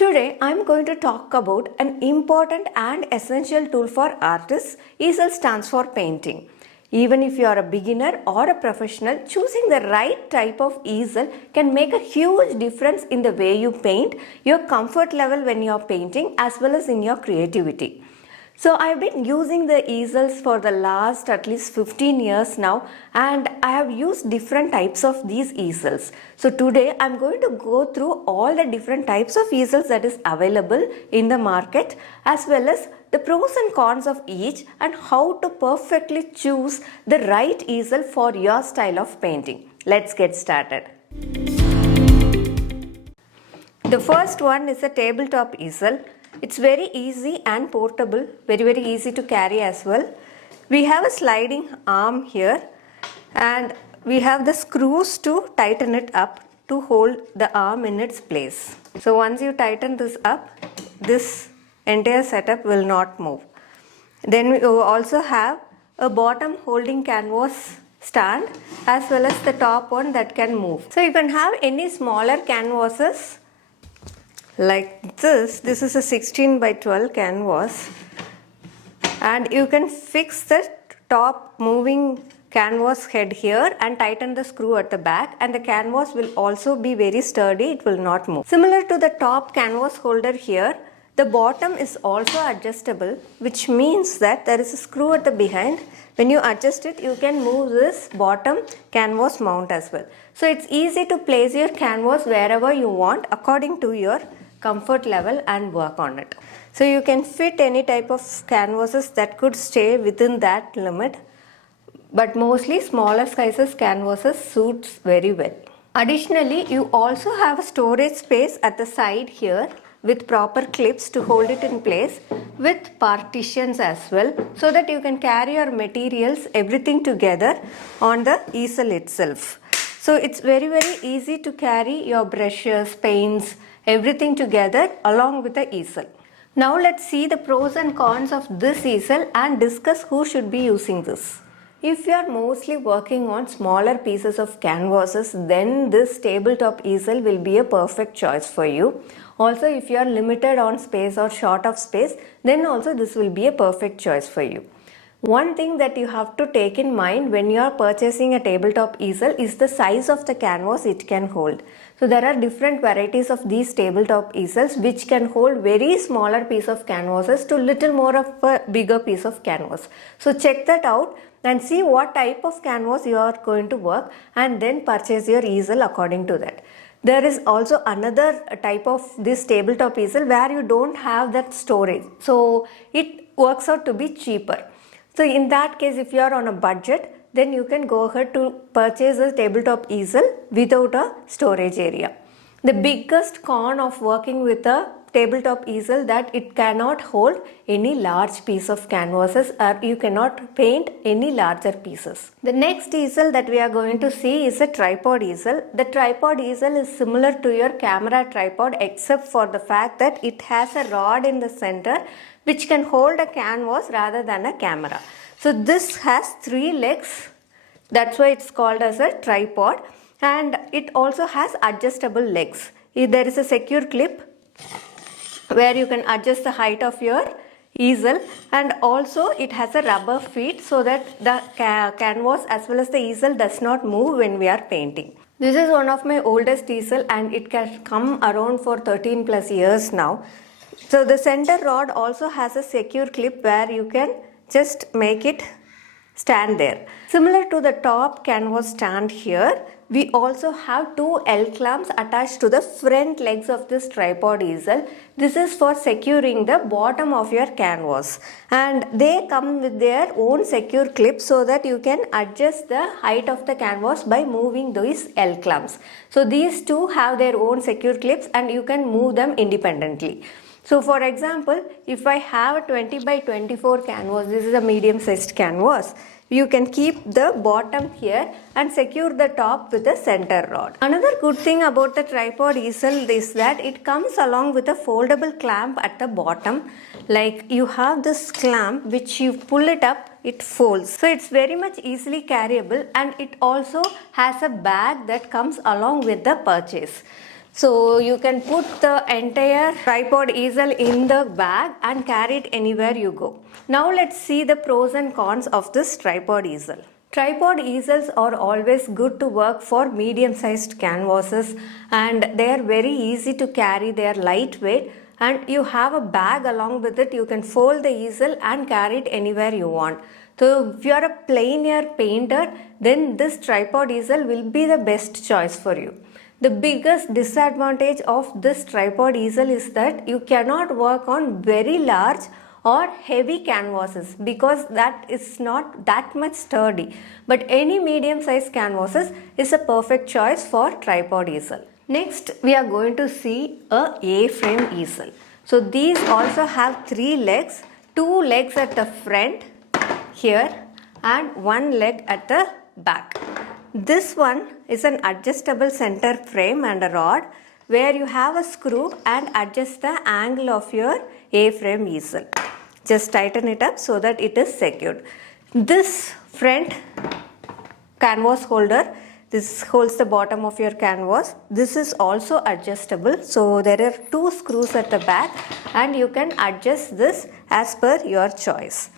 Today I am going to talk about an important and essential tool for artists. Easel stands for painting. Even if you are a beginner or a professional, choosing the right type of easel can make a huge difference in the way you paint, your comfort level when you are painting, as well as in your creativity. So I've been using the easels for the last at least 15 years now, and I have used different types of these easels. So today I'm going to go through all the different types of easels that is available in the market, as well as the pros and cons of each and how to perfectly choose the right easel for your style of painting. Let's get started. The first one is a tabletop easel. It's very easy and portable, very easy to carry as well. We have a sliding arm here and we have the screws to tighten it up to hold the arm in its place. So once you tighten this up, this entire setup will not move. Then we also have a bottom holding canvas stand as well as the top one that can move. So you can have any smaller canvases like this. This is a 16 by 12 canvas, and you can fix the top moving canvas head here and tighten the screw at the back, and the canvas will also be very sturdy, it will not move. Similar to the top canvas holder here, the bottom is also adjustable, which means that there is a screw at the behind. When you adjust it, you can move this bottom canvas mount as well. So it's easy to place your canvas wherever you want according to your comfort level and work on it. So you can fit any type of canvases that could stay within that limit, but mostly smaller sizes canvases suits very well. Additionally, you also have a storage space at the side here with proper clips to hold it in place, with partitions as well, so that you can carry your materials, everything together on the easel itself. So it's very easy to carry your brushes, paints, everything together along with the easel. Now let's see the pros and cons of this easel and discuss who should be using this. If you are mostly working on smaller pieces of canvases, then this tabletop easel will be a perfect choice for you. Also, if you are limited on space or short of space, then also this will be a perfect choice for you. One thing that you have to take in mind when you are purchasing a tabletop easel is the size of the canvas it can hold. So there are different varieties of these tabletop easels which can hold very smaller piece of canvases to little more of a bigger piece of canvas. So check that out and see what type of canvas you are going to work, and then purchase your easel according to that. There is also another type of this tabletop easel where you don't have that storage, so it works out to be cheaper. So in that case, if you are on a budget, then you can go ahead to purchase a tabletop easel without a storage area. The biggest con of working with a tabletop easel that it cannot hold any large piece of canvases, or you cannot paint any larger pieces. The next easel that we are going to see is a tripod easel. The tripod easel is similar to your camera tripod except for the fact that it has a rod in the center which can hold a canvas rather than a camera. So this has 3 legs, that's why it's called as a tripod, and it also has adjustable legs. There is a secure clip where you can adjust the height of your easel, and also it has a rubber feet so that the canvas as well as the easel does not move when we are painting. This is one of my oldest easel and it can come around for 13 plus years now. So the center rod also has a secure clip where you can just make it stand there. Similar to the top canvas stand here, we also have 2 L clamps attached to the front legs of this tripod easel. This is for securing the bottom of your canvas, and they come with their own secure clips so that you can adjust the height of the canvas by moving these L clamps. So these two have their own secure clips and you can move them independently. So for example, if I have a 20 by 24 canvas, this is a medium sized canvas, you can keep the bottom here and secure the top with a center rod. Another good thing about the tripod easel is that it comes along with a foldable clamp at the bottom. Like you have this clamp which you pull it up, it folds. So it's very much easily carryable, and it also has a bag that comes along with the purchase. So you can put the entire tripod easel in the bag and carry it anywhere you go. Now let's see the pros and cons of this tripod easel. Tripod easels are always good to work for medium-sized canvases, and they are very easy to carry. They are lightweight, and you have a bag along with it. You can fold the easel and carry it anywhere you want. So if you are a plein air painter, then this tripod easel will be the best choice for you. The biggest disadvantage of this tripod easel is that you cannot work on very large or heavy canvases because that is not that much sturdy. But any medium sized canvases is a perfect choice for tripod easel. Next, we are going to see a A-frame easel. So these also have 3 legs, 2 legs at the front here and 1 leg at the back. This one is an adjustable center frame and a rod where you have a screw and adjust the angle of your A-frame easel. Just tighten it up so that it is secured. This front canvas holder, this holds the bottom of your canvas. This is also adjustable. So there are 2 screws at the back and you can adjust this as per your choice.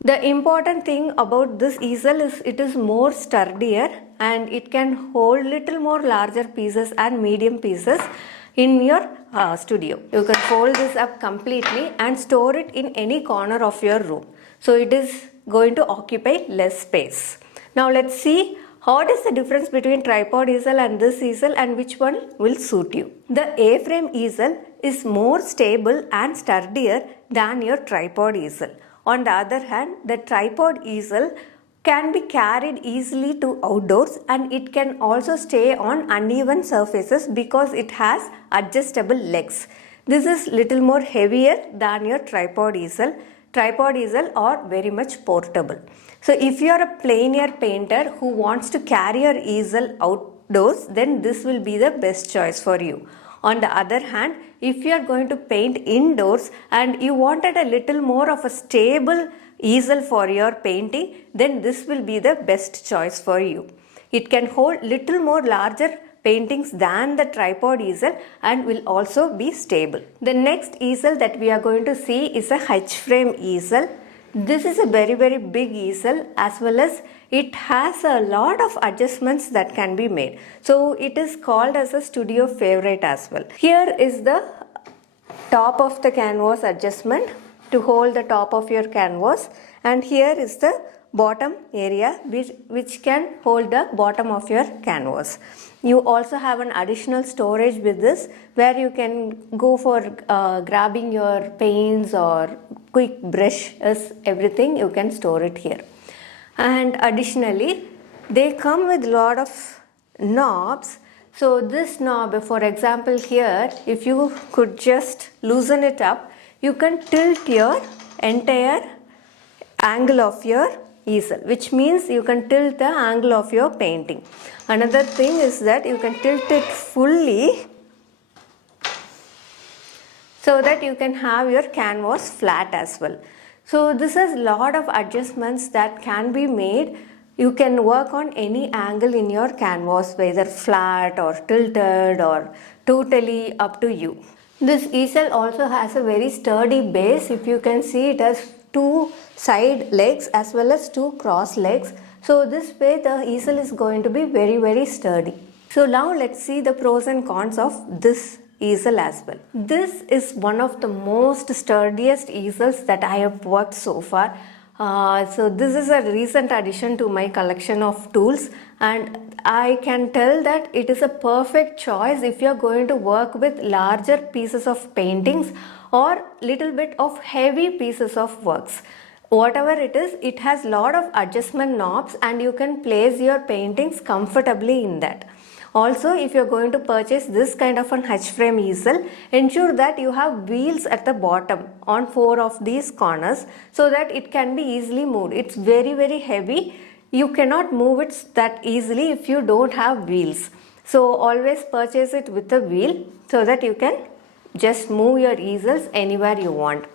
The important thing about this easel is it is more sturdier and it can hold little more larger pieces and medium pieces in your studio. You can fold this up completely and store it in any corner of your room. So it is going to occupy less space. Now let's see what is the difference between tripod easel and this easel and which one will suit you. The A-frame easel is more stable and sturdier than your tripod easel. On the other hand, the tripod easel can be carried easily to outdoors and it can also stay on uneven surfaces because it has adjustable legs. This is little more heavier than your tripod easel. Tripod easel are very much portable. So if you are a plein air painter who wants to carry your easel outdoors, then this will be the best choice for you. On the other hand, if you are going to paint indoors and you wanted a little more of a stable easel for your painting, then this will be the best choice for you. It can hold little more larger paintings than the tripod easel and will also be stable. The next easel that we are going to see is a HFrame easel. This is a very big easel as well as it has a lot of adjustments that can be made. So it is called as a studio favorite as well. Here is the top of the canvas adjustment to hold the top of your canvas, and here is the bottom area which can hold the bottom of your canvas. You also have an additional storage with this where you can go for grabbing your paints or quick brushes, everything you can store it here. And additionally, they come with a lot of knobs. So this knob, for example here, if you could just loosen it up, you can tilt your entire angle of your easel, which means you can tilt the angle of your painting. Another thing is that you can tilt it fully so that you can have your canvas flat as well. So this has a lot of adjustments that can be made. You can work on any angle in your canvas, whether flat or tilted or totally up to you. This easel also has a very sturdy base. If you can see, it has 2 side legs as well as 2 cross legs. So this way the easel is going to be very sturdy. So now let's see the pros and cons of this easel as well. This is one of the most sturdiest easels that I have worked so far. So this is a recent addition to my collection of tools, and I can tell that it is a perfect choice if you are going to work with larger pieces of paintings or little bit of heavy pieces of works. Whatever it is, it has lot of adjustment knobs and you can place your paintings comfortably in that. Also, if you are going to purchase this kind of an HFrame easel, ensure that you have wheels at the bottom on 4 of these corners so that it can be easily moved. It's very heavy. You cannot move it that easily if you don't have wheels. So always purchase it with a wheel so that you can just move your easels anywhere you want.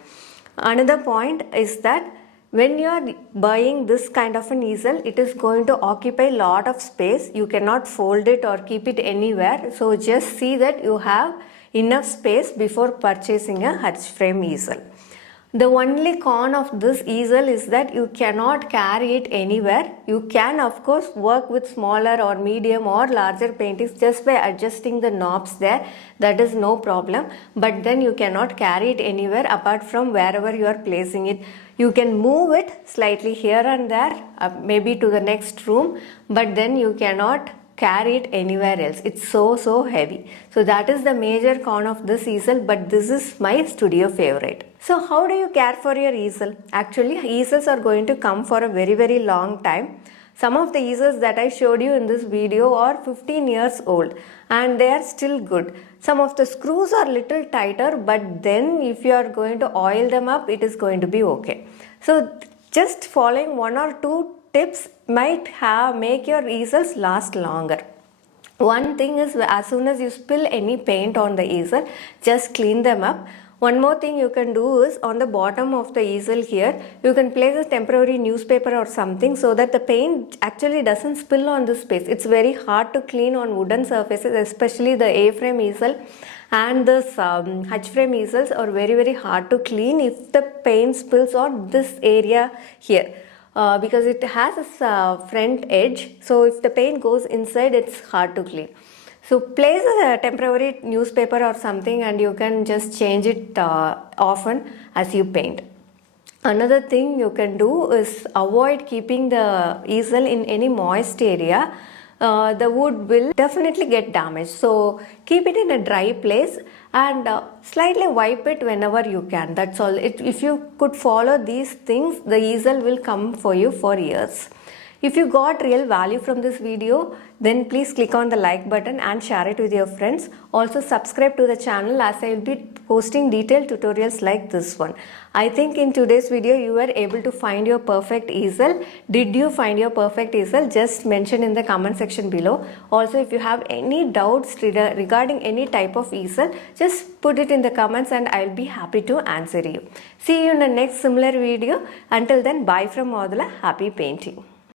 Another point is that when you are buying this kind of an easel, it is going to occupy a lot of space. You cannot fold it or keep it anywhere. So just see that you have enough space before purchasing a HFrame easel. The only con of this easel is that you cannot carry it anywhere. You can of course work with smaller or medium or larger paintings just by adjusting the knobs there. That is no problem. But then you cannot carry it anywhere apart from wherever you are placing it. You can move it slightly here and there, maybe to the next room, but then you cannot carry it anywhere else. It's so heavy. So that is the major con of this easel, but this is my studio favorite. So how do you care for your easel? Actually, easels are going to come for a very long time. Some of the easels that I showed you in this video are 15 years old and they are still good. Some of the screws are little tighter, but then if you are going to oil them up, it is going to be okay. So just following one or two tips might make your easels last longer. One thing is, as soon as you spill any paint on the easel, just clean them up. One more thing you can do is, on the bottom of the easel here, you can place a temporary newspaper or something so that the paint actually doesn't spill on this space. It's very hard to clean on wooden surfaces, especially the AFrame easel and this HFrame easels are very hard to clean if the paint spills on this area here. Because it has a front edge, so if the paint goes inside, it's hard to clean. So place a temporary newspaper or something and you can just change it often as you paint. Another thing you can do is avoid keeping the easel in any moist area. The wood will definitely get damaged. So keep it in a dry place and slightly wipe it whenever you can. That's all. If you could follow these things, the easel will come for you for years. If you got real value from this video, then please click on the like button and share it with your friends. Also subscribe to the channel as I will be posting detailed tutorials like this one. I think in today's video you were able to find your perfect easel. Did you find your perfect easel? Just mention in the comment section below. Also, if you have any doubts regarding any type of easel, just put it in the comments and I will be happy to answer you. See you in the next similar video. Until then, bye from Modula. Happy painting.